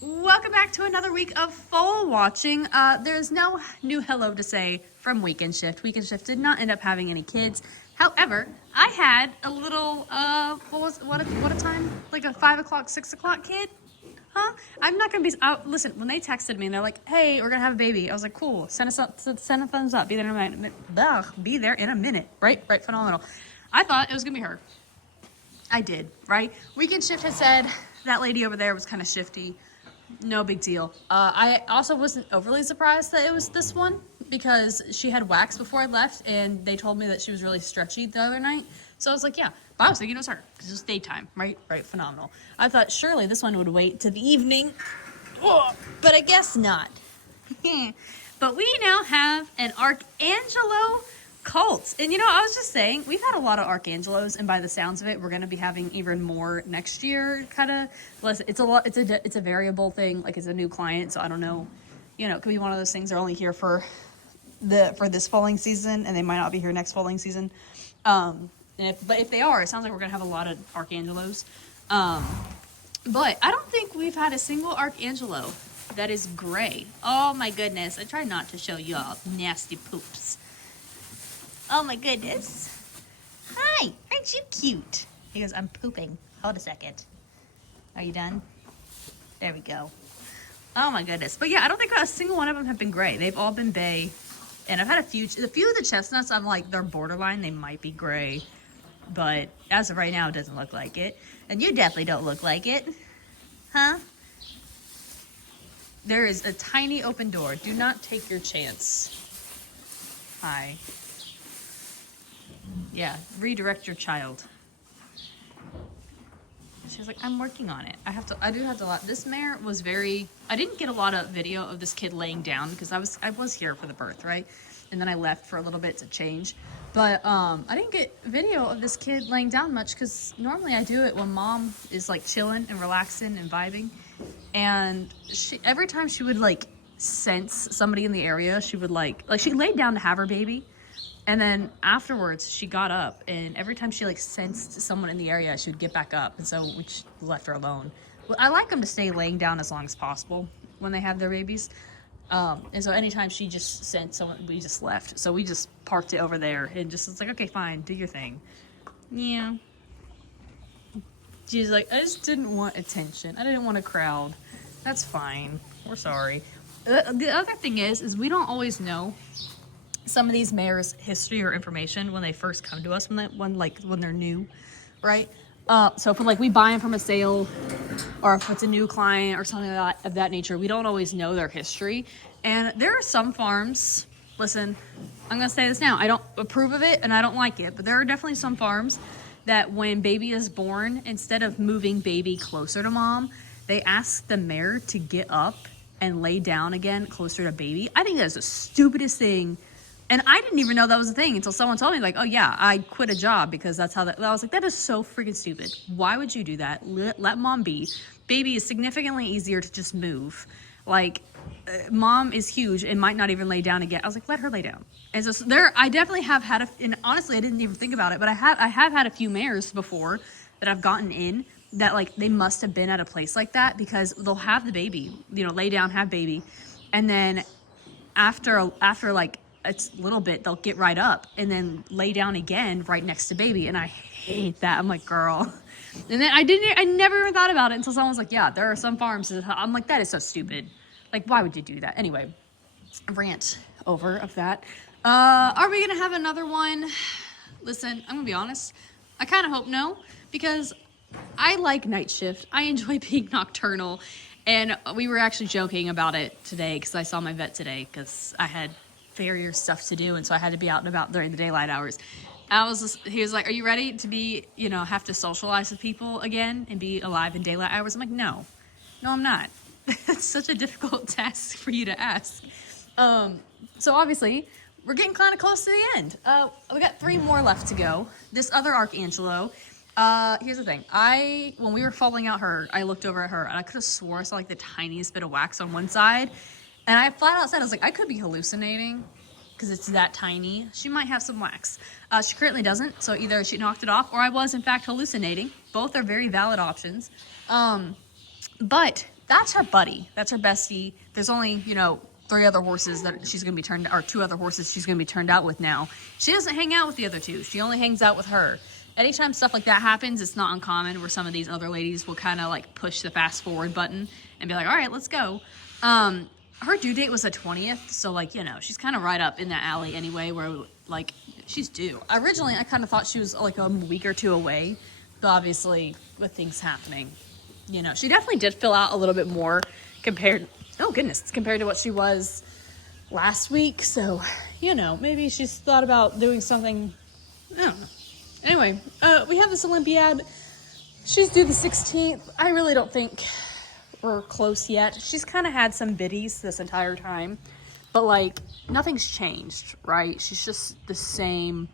Welcome back to another week of fall watching. There's no new hello to say from Weekend Shift. Weekend Shift did not end up having any kids. However, I had a little, what a time? Like a 5 o'clock, 6 o'clock kid? Huh? I'm not gonna be, listen, when they texted me and they're like, hey, we're gonna have a baby. I was like, cool, send a thumbs up, be there in a minute. Be there in a minute, right? Right, phenomenal. I thought it was gonna be her. I did, right? Weekend Shift had said that lady over there was kind of shifty. No big deal. I also wasn't overly surprised that it was this one because she had wax before I left and they told me that she was really stretchy the other night. So I was like, yeah, but I was thinking it was her because it was daytime, right? Right, phenomenal. I thought surely this one would wait to the evening, but I guess not. But we now have an Archangelo cult. And you know, I was just saying, we've had a lot of Archangelos, and by the sounds of it, we're going to be having even more next year, kind of. It's a variable thing, like it's a new client, so I don't know. You know, it could be one of those things they're only here for this falling season, and they might not be here next falling season. But if they are, it sounds like we're going to have a lot of Archangelos. But I don't think we've had a single Archangelo that is gray. Oh my goodness, I try not to show you all nasty poops. Oh my goodness. Hi, aren't you cute? He goes, I'm pooping. Hold a second. Are you done? There we go. Oh my goodness. But yeah, I don't think a single one of them have been gray. They've all been bay. And I've had a few of the chestnuts, I'm like, they're borderline. They might be gray. But as of right now, it doesn't look like it. And you definitely don't look like it. Huh? There is a tiny open door. Do not take your chance. Hi. Yeah, redirect your child. She's like, I'm working on it. I do have to, this mare was I didn't get a lot of video of this kid laying down because I was here for the birth, right? And then I left for a little bit to change. But I didn't get video of this kid laying down much because normally I do it when mom is like chilling and relaxing and vibing. And every time she would like sense somebody in the area, she would like she laid down to have her baby. And then afterwards, she got up, and every time she like sensed someone in the area, she would get back up, and so we just left her alone. Well, I like them to stay laying down as long as possible when they have their babies, and so anytime she just sensed someone, we just left. So we just parked it over there, and just was like, okay, fine, do your thing. Yeah. She's like, I just didn't want attention. I didn't want a crowd. That's fine. We're sorry. The other thing is we don't always know some of these mares' history or information when they first come to us, when they're new, right? So if we buy them from a sale, or if it's a new client or something of that nature, we don't always know their history. And there are some farms. Listen, I'm gonna say this now. I don't approve of it and I don't like it, but there are definitely some farms that when baby is born, instead of moving baby closer to mom, they ask the mare to get up and lay down again closer to baby. I think that's the stupidest thing. And I didn't even know that was a thing until someone told me, like, oh yeah, I quit a job because that's how that, I was like, that is so freaking stupid. Why would you do that? Let mom be. Baby is significantly easier to just move. Like, mom is huge and might not even lay down again. I was like, let her lay down. And so I definitely have had and honestly, I didn't even think about it, but I have had a few mares before that I've gotten in that like, they must have been at a place like that because they'll have the baby, lay down, have baby. And then after like, it's a little bit, they'll get right up and then lay down again right next to baby. And I hate that. I'm like, girl. And then I never even thought about it until someone was like, yeah, there are some farms. I'm like, that is so stupid. Like, why would you do that? Anyway, rant over of that. Are we going to have another one? Listen, I'm going to be honest. I kind of hope no, because I like night shift. I enjoy being nocturnal. And we were actually joking about it today because I saw my vet today because I had farrier stuff to do, and so I had to be out and about during the daylight hours. He was like, are you ready to be, have to socialize with people again and be alive in daylight hours? I'm like, no, I'm not. That's such a difficult task for you to ask. So obviously we're getting kind of close to the end. We got 3 more left to go. This other Archangelo, here's the thing. When we were foaling out I looked over at her and I could have swore I saw like the tiniest bit of wax on one side. And I flat out said, I was like, I could be hallucinating because it's that tiny. She might have some wax. She currently doesn't, so either she knocked it off or I was, in fact, hallucinating. Both are very valid options. But that's her buddy. That's her bestie. There's only, you know, 3 other horses that she's going to be turned, or 2 other horses she's going to be turned out with now. She doesn't hang out with the other 2. She only hangs out with her. Anytime stuff like that happens, it's not uncommon where some of these other ladies will kind of like push the fast forward button and be like, all right, let's go. Her due date was the 20th. So like, you know, she's kind of right up in that alley anyway, where like she's due. Originally, I kind of thought she was like a week or 2 away, but obviously with things happening, you know, she definitely did fill out a little bit more compared to what she was last week. So, you know, maybe she's thought about doing something, I don't know. Anyway, we have this Olympiad. She's due the 16th. I really don't think we're close yet. She's kind of had some biddies this entire time, but like nothing's changed, right? She's just the same.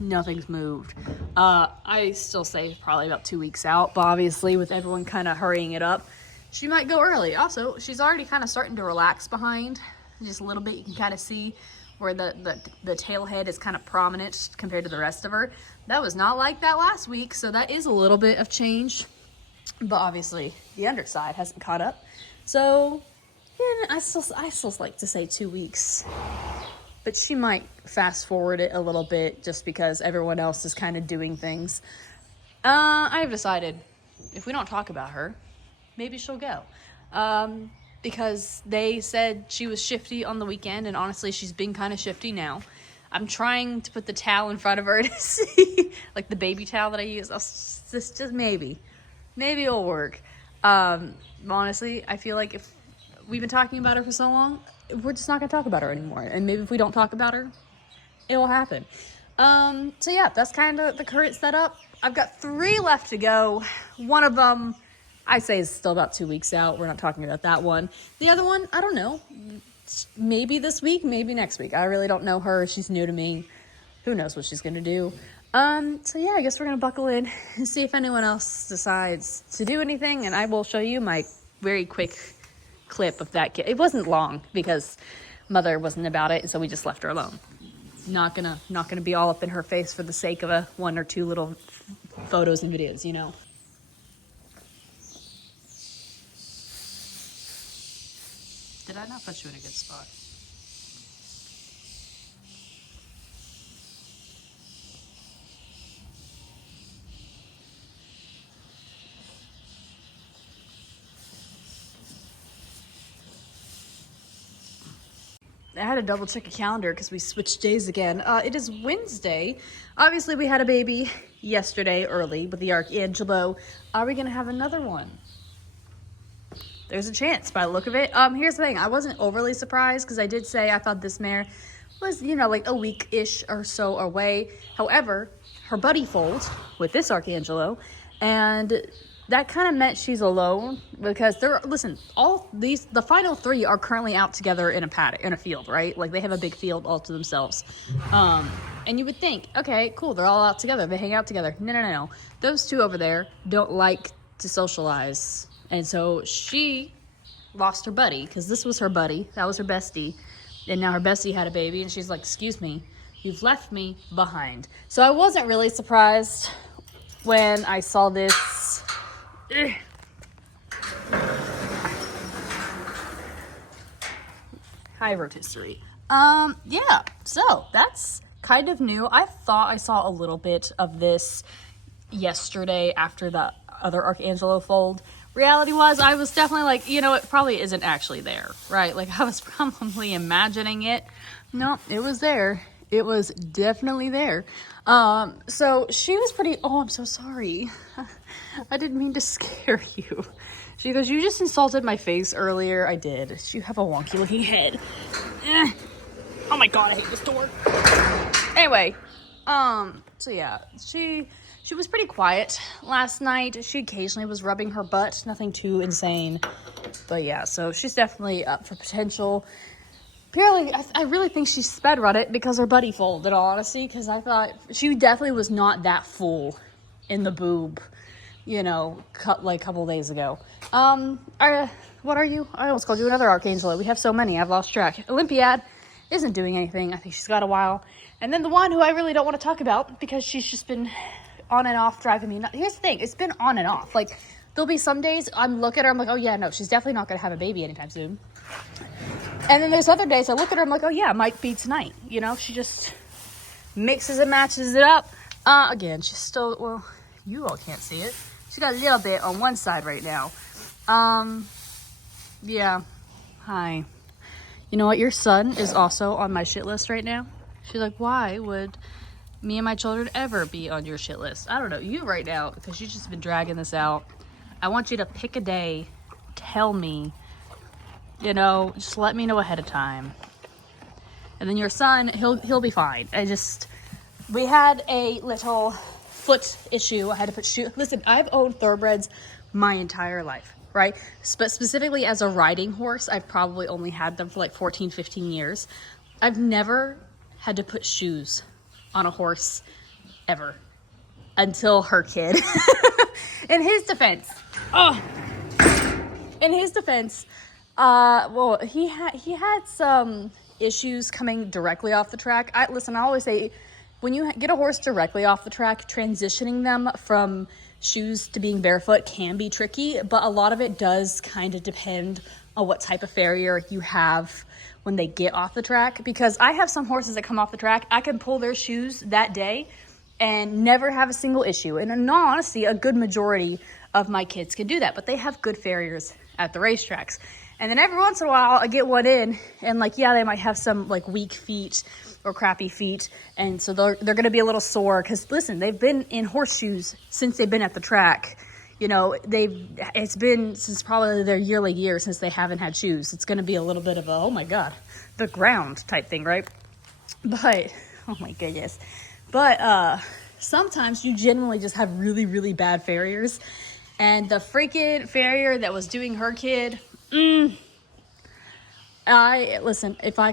Nothing's moved. I still say probably about 2 weeks out, but obviously with everyone kind of hurrying it up, she might go early. Also, she's already kind of starting to relax behind just a little bit. You can kind of see where the tail head is kind of prominent compared to the rest of her. That was not like that last week, so that is a little bit of change. But obviously, the underside hasn't caught up. So, yeah, I still like to say 2 weeks. But she might fast forward it a little bit just because everyone else is kind of doing things. I've decided if we don't talk about her, maybe she'll go. Because they said she was shifty on the weekend, and honestly, she's been kind of shifty now. I'm trying to put the towel in front of her to see, like the baby towel that I use. Just maybe it'll work. Honestly, I feel like if we've been talking about her for so long, we're just not gonna talk about her anymore. And maybe if we don't talk about her, it will happen. So yeah, that's kind of the current setup. I've got 3 left to go. One of them, I say, is still about 2 weeks out. We're not talking about that one. The other one, I don't know. Maybe this week, maybe next week. I really don't know her. She's new to me. Who knows what she's gonna do. So yeah, I guess we're gonna buckle in and see if anyone else decides to do anything, and I will show you my very quick clip of that kid. It wasn't long because Mother wasn't about it, and so we just left her alone. Not gonna be all up in her face for the sake of 1 or 2 little photos and videos, you know. Did I not put you in a good spot? I had to double check a calendar because we switched days again. It is Wednesday. Obviously, we had a baby yesterday early with the Archangelo. Are we going to have another one? There's a chance by the look of it. Here's the thing. I wasn't overly surprised because I did say I thought this mare was, you know, like a week-ish or so away. However, her buddy foaled with this Archangelo, and that kind of meant she's alone because the final 3 are currently out together in a paddock, in a field, right? Like they have a big field all to themselves. And you would think, okay, cool, they're all out together. They hang out together. No. Those 2 over there don't like to socialize. And so she lost her buddy because this was her buddy. That was her bestie. And now her bestie had a baby and she's like, excuse me, you've left me behind. So I wasn't really surprised when I saw this. High rotisserie. Yeah, so that's kind of new. I thought I saw a little bit of this yesterday after the other Archangelo fold. Reality was, I was definitely like, you know, it probably isn't actually there, right? Like I was probably imagining it. No, it was there. It was definitely there. So she was pretty, oh, I'm so sorry. I didn't mean to scare you. She goes, you just insulted my face earlier. I did. You have a wonky looking head. Oh my God, I hate this door. Anyway, so yeah, she was pretty quiet last night. She occasionally was rubbing her butt, nothing too insane. But yeah, so she's definitely up for potential. Apparently, I really think she sped run it because her buddy folded, in all honesty, because I thought she definitely was not that full in the boob, you know, like a couple days ago. What are you? I almost called you another Archangelo. We have so many, I've lost track. Olympiad isn't doing anything. I think she's got a while. And then the one who I really don't want to talk about because she's just been on and off driving me nuts. Here's the thing, it's been on and off. Like, there'll be some days I'm look at her, I'm like, oh yeah, no, she's definitely not gonna have a baby anytime soon. And then there's other days I look at her, I'm like, oh yeah, it might be tonight. You know, she just mixes and matches it up. Again, she's still, well, you all can't see it. She's got a little bit on one side right now. Yeah. Hi. You know what? Your son is also on my shit list right now. She's like, why would me and my children ever be on your shit list? I don't know. You right now, because you've just been dragging this out. I want you to pick a day. Tell me. You know, just let me know ahead of time. And then your son, he'll be fine. We had a little foot issue. I had to put shoes. Listen, I've owned thoroughbreds my entire life, right? But specifically as a riding horse, I've probably only had them for like 14, 15 years. I've never had to put shoes on a horse ever until her kid. In his defense, well, he had some issues coming directly off the track. I always say, when you get a horse directly off the track, transitioning them from shoes to being barefoot can be tricky, but a lot of it does kind of depend on what type of farrier you have when they get off the track. Because I have some horses that come off the track, I can pull their shoes that day and never have a single issue. And in all honesty, a good majority of my kids can do that, but they have good farriers at the racetracks. And then every once in a while I get one in and like, yeah, they might have some like weak feet or crappy feet. And so they're going to be a little sore because listen, they've been in horseshoes since they've been at the track. You know, it's been since probably their yearly year since they haven't had shoes. It's going to be a little bit of a, oh my God, the ground type thing, right? But, oh my goodness. But sometimes you generally just have really, really bad farriers. And the freaking farrier that was doing her kid, listen, if I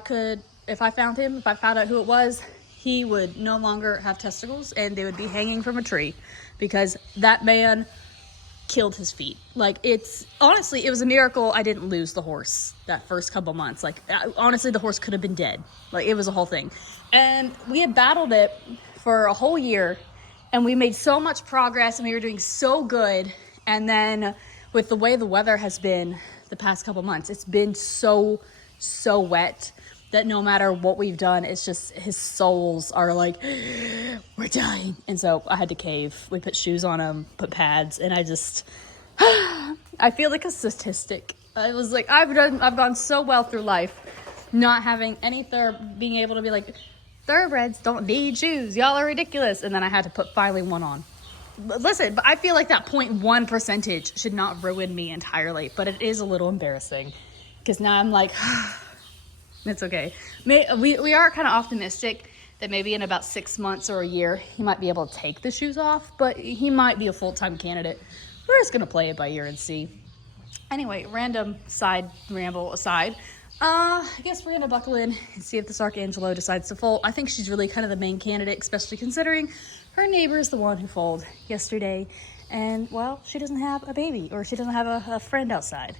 found him, if I found out who it was, he would no longer have testicles and they would be hanging from a tree because that man killed his feet. Like, honestly, it was a miracle I didn't lose the horse that first couple months. Like, honestly, the horse could have been dead. Like, it was a whole thing. And we had battled it for a whole year and we made so much progress and we were doing so good. And then with the way the weather has been the past couple months, it's been so wet that no matter what we've done, it's just his soles are like, we're dying. And so I had to cave. We put shoes on him, put pads, and I feel like a statistic. I was like, I've gone so well through life, not having being able to be like, thoroughbreds don't need shoes. Y'all are ridiculous. And then I had to put finally one on. Listen, but I feel like that 0.1% should not ruin me entirely, but it is a little embarrassing because now I'm like, it's okay. We are kind of optimistic that maybe in about 6 months or a year, he might be able to take the shoes off, but he might be a full-time candidate. We're just going to play it by ear and see. Anyway, random side ramble aside, I guess we're going to buckle in and see if this Archangelo decides to foal. I think she's really kind of the main candidate, especially considering her neighbor is the one who foaled yesterday. And, well, she doesn't have a baby or she doesn't have a friend outside.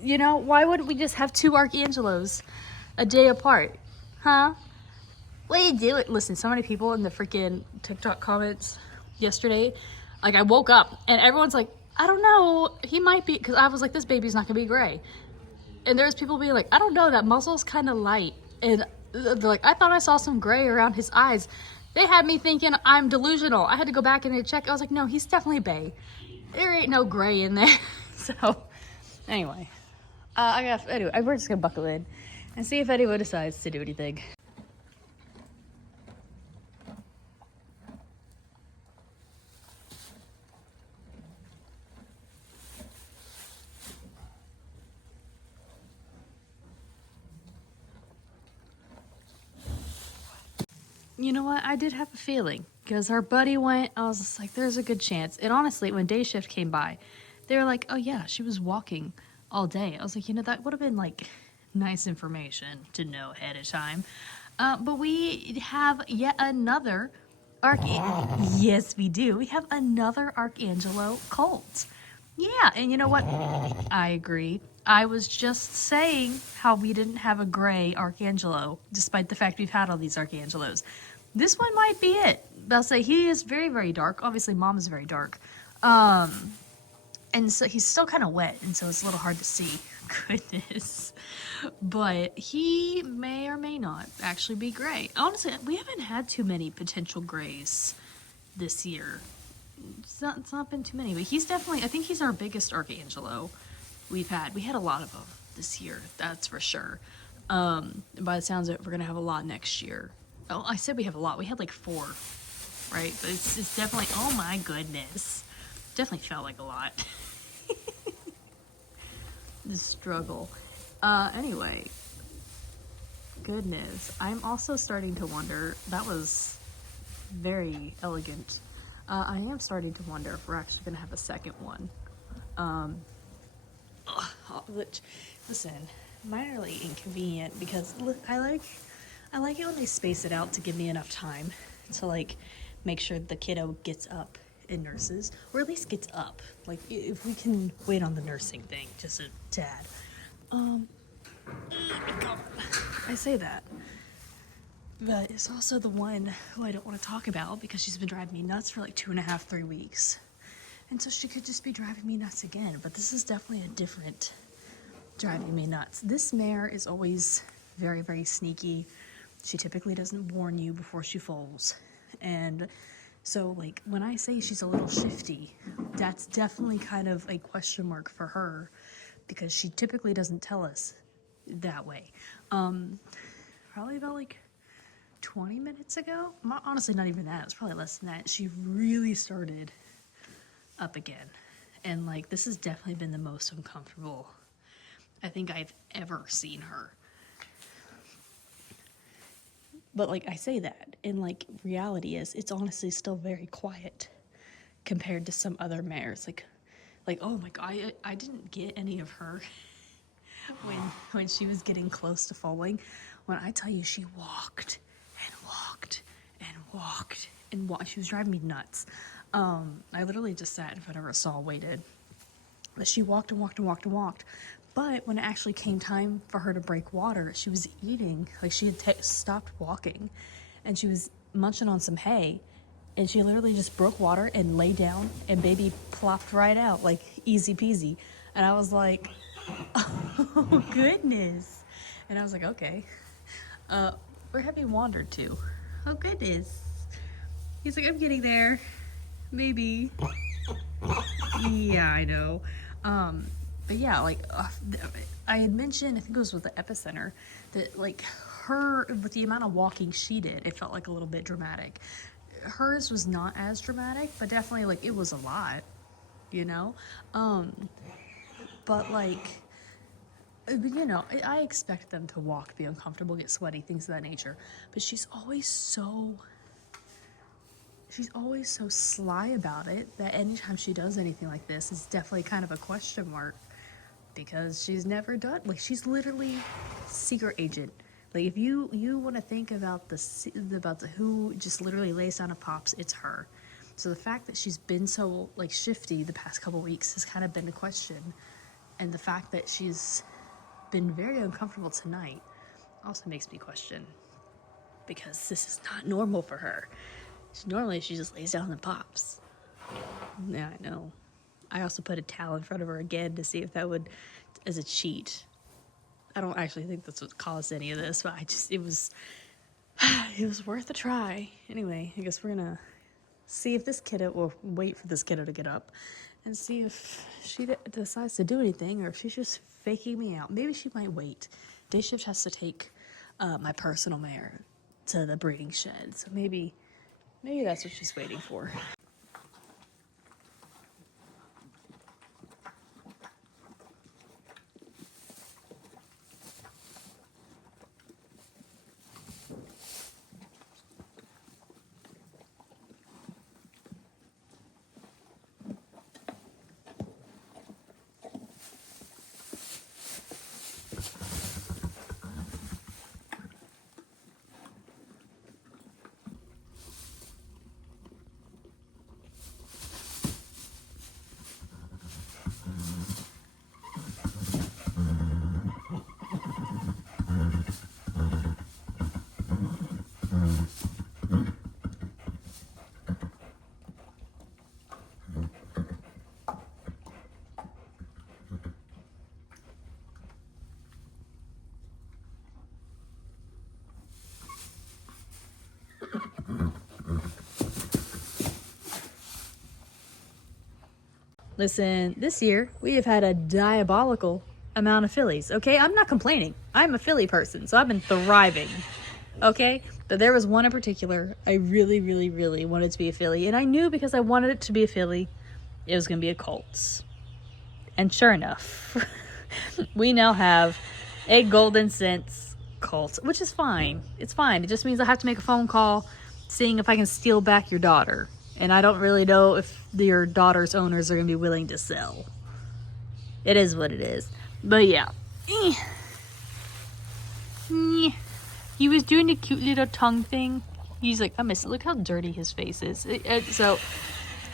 You know, why wouldn't we just have 2 Archangelos a day apart? Huh? What do you do? Listen, so many people in the freaking TikTok comments yesterday, like I woke up and everyone's like, I don't know, he might be, because I was like, this baby's not going to be gray. And there's people being like, I don't know, that muzzle's kind of light. And they're like, I thought I saw some gray around his eyes. They had me thinking I'm delusional. I had to go back and check. I was like, no, he's definitely bay. There ain't no gray in there. So, anyway. We're just going to buckle in and see if anyone decides to do anything. You know what? I did have a feeling because our buddy went. I was just like, there's a good chance. And honestly, when day shift came by, they were like, oh yeah, she was walking all day. I was like, you know, that would have been like nice information to know ahead of time. But we have yet another Yes, we do. We have another Archangelo colt. Yeah, and you know what? I agree. I was just saying how we didn't have a gray Archangelo, despite the fact we've had all these Archangelos. This one might be it. I'll say he is very, very dark. Obviously, Mom is very dark. And so he's still kind of wet, and so it's a little hard to see. Goodness. But he may or may not actually be gray. Honestly, we haven't had too many potential grays this year. It's not been too many, but he's definitely, I think he's our biggest Archangelo we've had. We had a lot of them this year, that's for sure. By the sounds of it, we're going to have a lot next year. Oh, I said we have a lot. We had like 4, right? But it's definitely, oh my goodness. Definitely felt like a lot. The struggle. Anyway. Goodness. I'm also starting to wonder, that was very elegant. I am starting to wonder if we're actually going to have a second one. Which, listen, minorly inconvenient because I like it when they space it out to give me enough time to like make sure the kiddo gets up and nurses, or at least gets up. Like if we can wait on the nursing thing just a tad. I say that, but it's also the one who I don't want to talk about because she's been driving me nuts for like 2.5, 3 weeks. And so she could just be driving me nuts again, but this is definitely a different driving me nuts. This mare is always very, very sneaky. She typically doesn't warn you before she foals. And so like when I say she's a little shifty, that's definitely kind of a question mark for her because she typically doesn't tell us that way. Probably about like 20 minutes ago, honestly not even that, it was probably less than that, she really started up again. And like this has definitely been the most uncomfortable I think I've ever seen her. But like I say that, and like reality is it's honestly still very quiet compared to some other mares. Like oh my god, I didn't get any of her when she was getting close to foaling. When I tell you she walked and walked and walked and walked, she was driving me nuts. I literally just sat in front of her stall, waited. But she walked and walked and walked and walked. But when it actually came time for her to break water, she was eating. Like she had stopped walking, and she was munching on some hay, and she literally just broke water and lay down, and baby plopped right out, like easy peasy. And I was like, oh goodness. And I was like, okay, where have you wandered to? Oh goodness. He's like, I'm getting there. Maybe. Yeah, I know. But yeah, like I had mentioned, I think it was with the epicenter, that like her, with the amount of walking she did, it felt like a little bit dramatic. Hers was not as dramatic, but definitely like it was a lot, you know? But like, you know, I expect them to walk, be uncomfortable, get sweaty, things of that nature. But she's always so sly about it that anytime she does anything like this, it's definitely kind of a question mark because she's never done, like she's literally secret agent. Like if you want to think about the who just literally lays down and pops, it's her. So the fact that she's been so like shifty the past couple weeks has kind of been a question, and the fact that she's been very uncomfortable tonight also makes me question, because this is not normal for her. Normally she just lays down and pops. Yeah, I know. I also put a towel in front of her again to see if that would, as a cheat. I don't actually think that's what caused any of this, but it was worth a try. Anyway, I guess we're gonna see if this kiddo, or wait for this kiddo to get up and see if she decides to do anything or if she's just faking me out. Maybe she might wait. Day shift has to take my personal mare to the breeding shed, so maybe that's what she's waiting for. Listen, this year we have had a diabolical amount of fillies, okay? I'm not complaining. I'm a filly person, so I've been thriving, okay? But there was one in particular I really, really, really wanted to be a filly, and I knew because I wanted it to be a filly, it was going to be a colt. And sure enough, we now have a golden sense colt, which is fine. It's fine. It just means I have to make a phone call seeing if I can steal back your daughter. And I don't really know if your daughter's owners are going to be willing to sell. It is what it is. But yeah. He was doing a cute little tongue thing. He's like, I miss it. Look how dirty his face is. So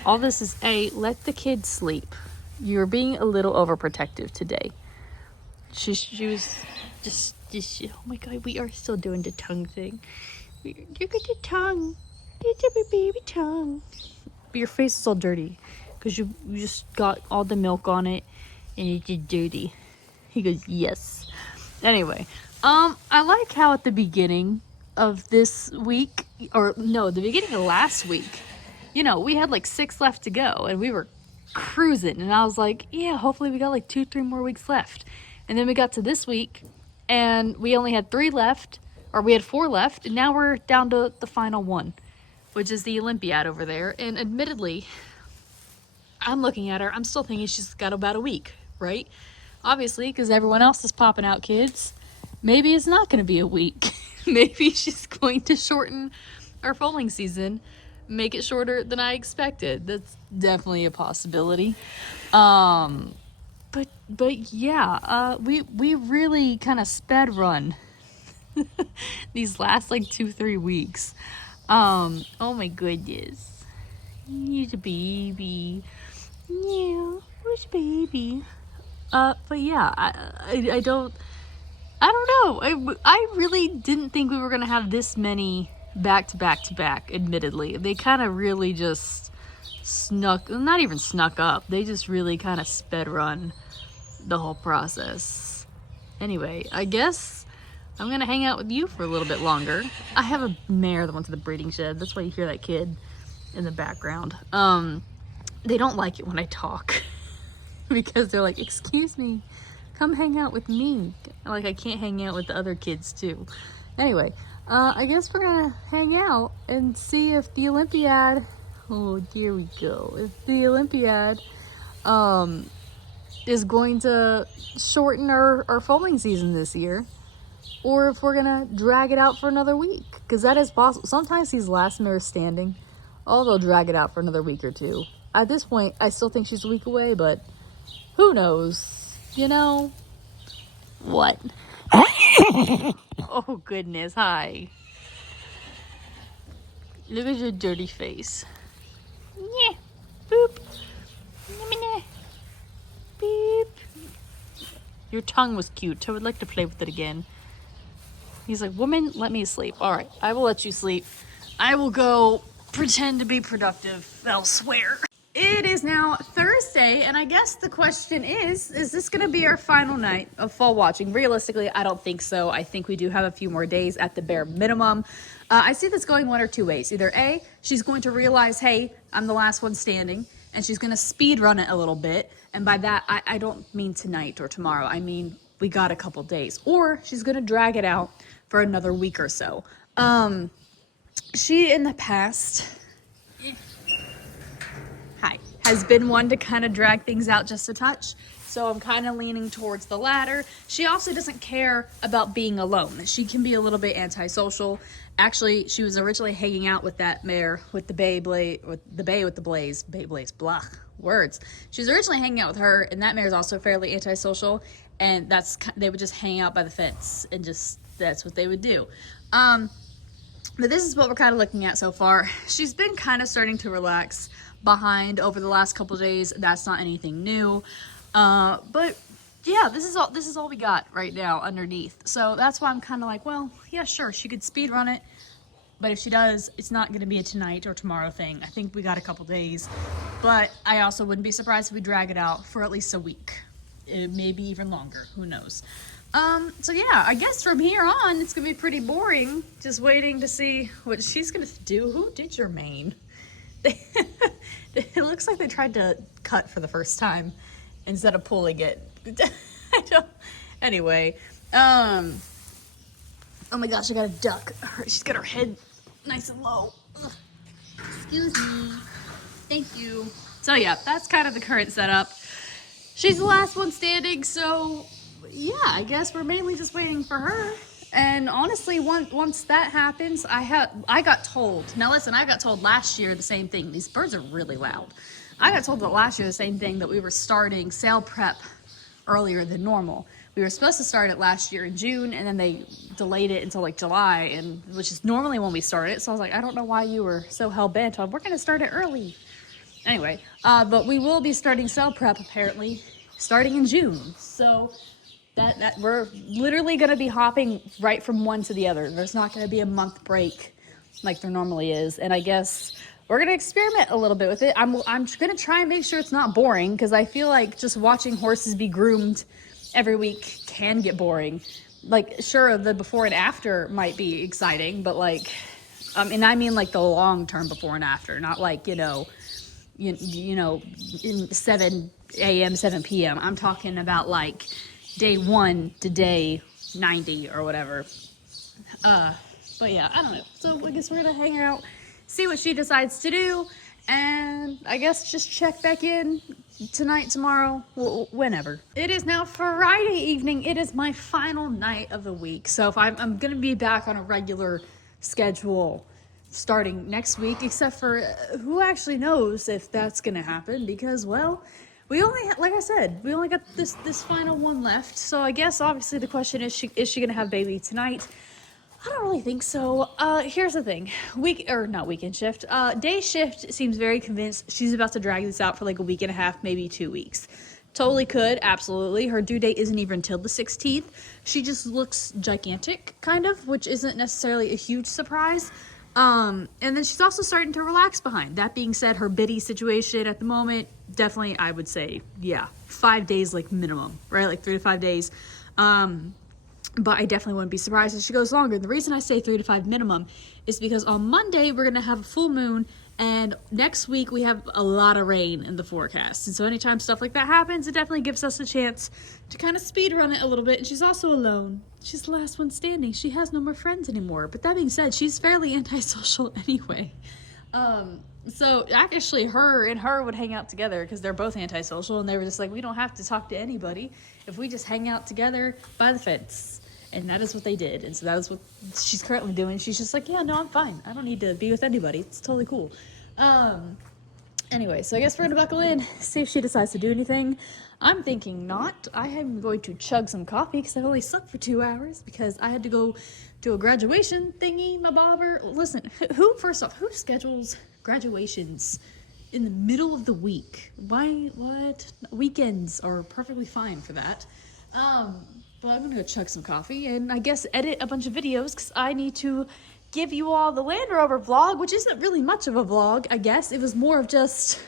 all this is, let the kid sleep. You're being a little overprotective today. She was just, oh my God, we are still doing the tongue thing. Look at the tongue. It's a baby tongue. But your face is all dirty because you just got all the milk on it and it's just dirty. He goes, yes. Anyway, I like how at the beginning of this week, or no, the beginning of last week, you know, we had like 6 left to go and we were cruising. And I was like, yeah, hopefully we got like 2-3 more weeks left. And then we got to this week and we only had 3 left, or we had 4 left. And now we're down to the final one, which is the Olympiad over there. And admittedly, I'm looking at her, I'm still thinking she's got about a week, right? Obviously, because everyone else is popping out kids. Maybe it's not going to be a week. Maybe she's going to shorten our foaling season, make it shorter than I expected. That's definitely a possibility. But yeah, we really kind of sped run these last like 2-3 weeks. Oh my goodness. He's a baby. Yeah, where's baby? But yeah, I don't know. I really didn't think we were gonna have this many back to back, admittedly. They kind of really just not even snuck up. They just really kind of sped run the whole process. Anyway, I guess I'm gonna hang out with you for a little bit longer. I have a mare that went to the breeding shed. That's why you hear that kid in the background. They don't like it when I talk because they're like, excuse me, come hang out with me. Like I can't hang out with the other kids too. Anyway, I guess we're gonna hang out and see if the Olympiad, oh there we go, if the Olympiad is going to shorten our foaling season this year, or if we're gonna drag it out for another week, because that is possible. Sometimes these last mares standing, they'll drag it out for another week or 2. At this point, I still think she's a week away, but who knows, you know? What? Oh goodness, hi. Look at your dirty face. Yeah, boop. Beep. Your tongue was cute. I would like to play with it again. He's like, woman, let me sleep. All right, I will let you sleep. I will go pretend to be productive elsewhere. It is now Thursday, and I guess the question is this going to be our final night of fall watching? Realistically, I don't think so. I think we do have a few more days at the bare minimum. I see this going one or 2 ways. Either A, she's going to realize, hey, I'm the last one standing, and she's going to speed run it a little bit. And by that, I don't mean tonight or tomorrow. I mean, we got a couple days. Or she's going to drag it out for another week or so. She, in the past, has been one to kind of drag things out just a touch. So I'm kind of leaning towards the latter. She also doesn't care about being alone. She can be a little bit antisocial. Actually, she was originally hanging out with that mare with the bay with the blaze, blah, words. She was originally hanging out with her, and that mare is also fairly antisocial, and they would just hang out by the fence and that's what they would do. But this is what we're kind of looking at so far. She's been kind of starting to relax behind over the last couple days. That's not anything new. But yeah, this is all we got right now underneath. So that's why I'm kind of like, well, yeah, sure, she could speed run it, but if she does, it's not going to be a tonight or tomorrow thing. I think we got a couple days, but I also wouldn't be surprised if we drag it out for at least a week, maybe even longer. Who knows? So yeah, I guess from here on, it's gonna be pretty boring, just waiting to see what she's gonna do. Who did your mane? It looks like they tried to cut for the first time instead of pulling it. I don't. Anyway, oh my gosh, I got a duck. She's got her head nice and low. Ugh. Excuse me. Thank you. So yeah, that's kind of the current setup. She's the last one standing, so yeah, I guess we're mainly just waiting for her. And honestly, once that happens, I got told. Now listen, I got told last year the same thing. These birds are really loud. I got told that last year the same thing, that we were starting sale prep earlier than normal. We were supposed to start it last year in June, and then they delayed it until like July, and which is normally when we start it. So I was like, I don't know why you were so hell bent on we're gonna start it early. Anyway, but we will be starting sale prep apparently starting in June. So that we're literally gonna be hopping right from one to the other. There's not gonna be a month break like there normally is, and I guess we're gonna experiment a little bit with it. I'm gonna try and make sure it's not boring, because I feel like just watching horses be groomed every week can get boring. Like, sure, the before and after might be exciting, but like, and I mean like the long-term before and after, not like, you know, in 7 a.m., 7 p.m. I'm talking about like day 1 to day 90 or whatever. But yeah, I don't know. So I guess we're gonna hang out, see what she decides to do, and I guess just check back in tonight, tomorrow, whenever. It is now Friday evening. It is my final night of the week. So if I'm gonna be back on a regular schedule starting next week, except for who actually knows if that's gonna happen, because, well, we only, like I said, we only got this final one left. So I guess obviously the question is she gonna have baby tonight? I don't really think so. Here's the thing. Not weekend shift. Day shift seems very convinced she's about to drag this out for like a week and a half, maybe 2 weeks. Totally could, absolutely. Her due date isn't even until the 16th. She just looks gigantic, kind of, which isn't necessarily a huge surprise. And then she's also starting to relax behind. That being said, her bitty situation at the moment, definitely, I would say, yeah, 5 days like minimum, right? Like 3 to 5 days. But I definitely wouldn't be surprised if she goes longer. The reason I say 3 to 5 minimum is because on Monday we're going to have a full moon, and next week we have a lot of rain in the forecast. And so anytime stuff like that happens, it definitely gives us a chance to kind of speed run it a little bit. And she's also alone. She's the last one standing. She has no more friends anymore. But that being said, she's fairly antisocial anyway. So actually her would hang out together because they're both antisocial, and they were just like, we don't have to talk to anybody if we just hang out together by the fence. And that is what they did. And so that is what she's currently doing. She's just like, yeah, no, I'm fine. I don't need to be with anybody. It's totally cool. Anyway, so I guess we're gonna buckle in, see if she decides to do anything. I'm thinking not. I am going to chug some coffee because I've only slept for 2 hours because I had to go to a graduation thingy, my bobber. Listen, first off, who schedules graduations in the middle of the week? Why? What? Weekends are perfectly fine for that. But I'm gonna go chug some coffee and I guess edit a bunch of videos because I need to give you all the Land Rover vlog, which isn't really much of a vlog, I guess. It was more of just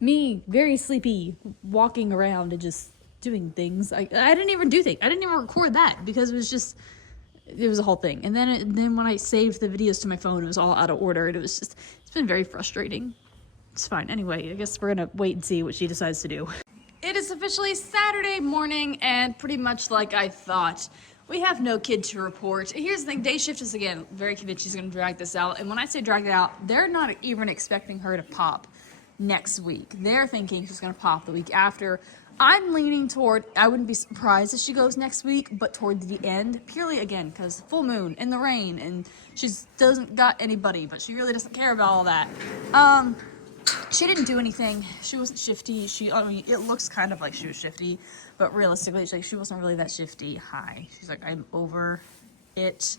me, very sleepy, walking around and just doing things. I didn't even do things. I didn't even record that because it was a whole thing. And then when I saved the videos to my phone, it was all out of order, and it's been very frustrating. It's fine. Anyway, I guess we're gonna wait and see what she decides to do. It is officially Saturday morning, and pretty much like I thought, we have no kid to report. Here's the thing, day shift is, again, very convinced she's gonna drag this out. And when I say drag it out, they're not even expecting her to pop next week. They're thinking she's gonna pop the week after. I'm leaning toward, I wouldn't be surprised if she goes next week, but toward the end, purely, again, because full moon in the rain, and she doesn't got anybody, but she really doesn't care about all that. She didn't do anything. She wasn't shifty. I mean, it looks kind of like she was shifty, but realistically, she wasn't really that shifty. Hi. She's like, I'm over it.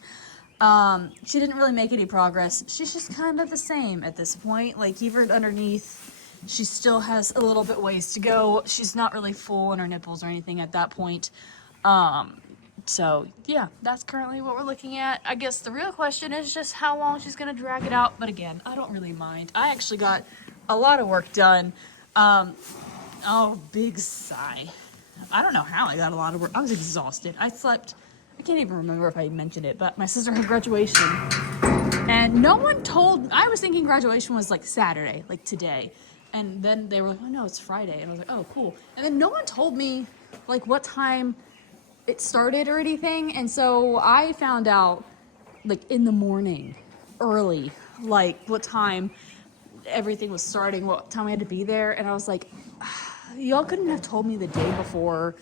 She didn't really make any progress. She's just kind of the same at this point. Like, even underneath, she still has a little bit ways to go. She's not really full on her nipples or anything at that point. So, yeah, that's currently what we're looking at. I guess the real question is just how long she's going to drag it out. But again, I don't really mind. I actually got a lot of work done. Oh, big sigh. I don't know how I got a lot of work. I was exhausted. I can't even remember if I mentioned it, but my sister had graduation. And no one told, I was thinking graduation was like Saturday, like today. And then they were like, oh no, it's Friday. And I was like, oh, cool. And then no one told me like what time it started or anything. And so I found out like in the morning, early, like what time everything was starting, what time I had to be there. And I was like, y'all couldn't have told me the day before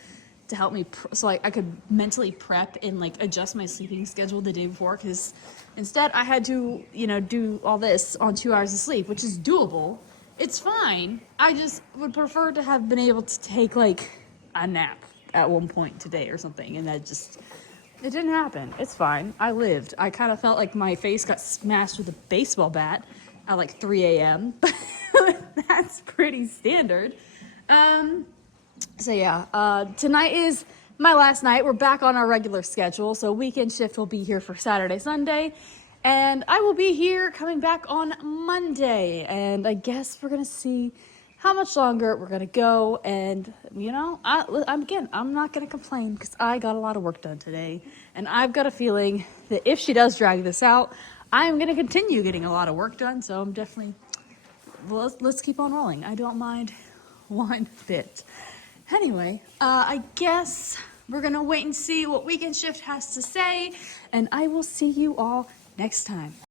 to help me so like I could mentally prep and like adjust my sleeping schedule the day before, because instead I had to, you know, do all this on 2 hours of sleep, which is doable. It's fine. I just would prefer to have been able to take like a nap at one point today or something, and that just, it didn't happen. It's fine. I lived. I kind of felt like my face got smashed with a baseball bat at like 3 a.m. That's pretty standard. So yeah, tonight is my last night. We're back on our regular schedule. So weekend shift will be here for Saturday, Sunday. And I will be here coming back on Monday. And I guess we're going to see how much longer we're going to go. And, you know, I'm not going to complain because I got a lot of work done today. And I've got a feeling that if she does drag this out, I'm going to continue getting a lot of work done. So I'm definitely, well, let's keep on rolling. I don't mind one bit. Anyway, I guess we're going to wait and see what Weekend Shift has to say. And I will see you all next time.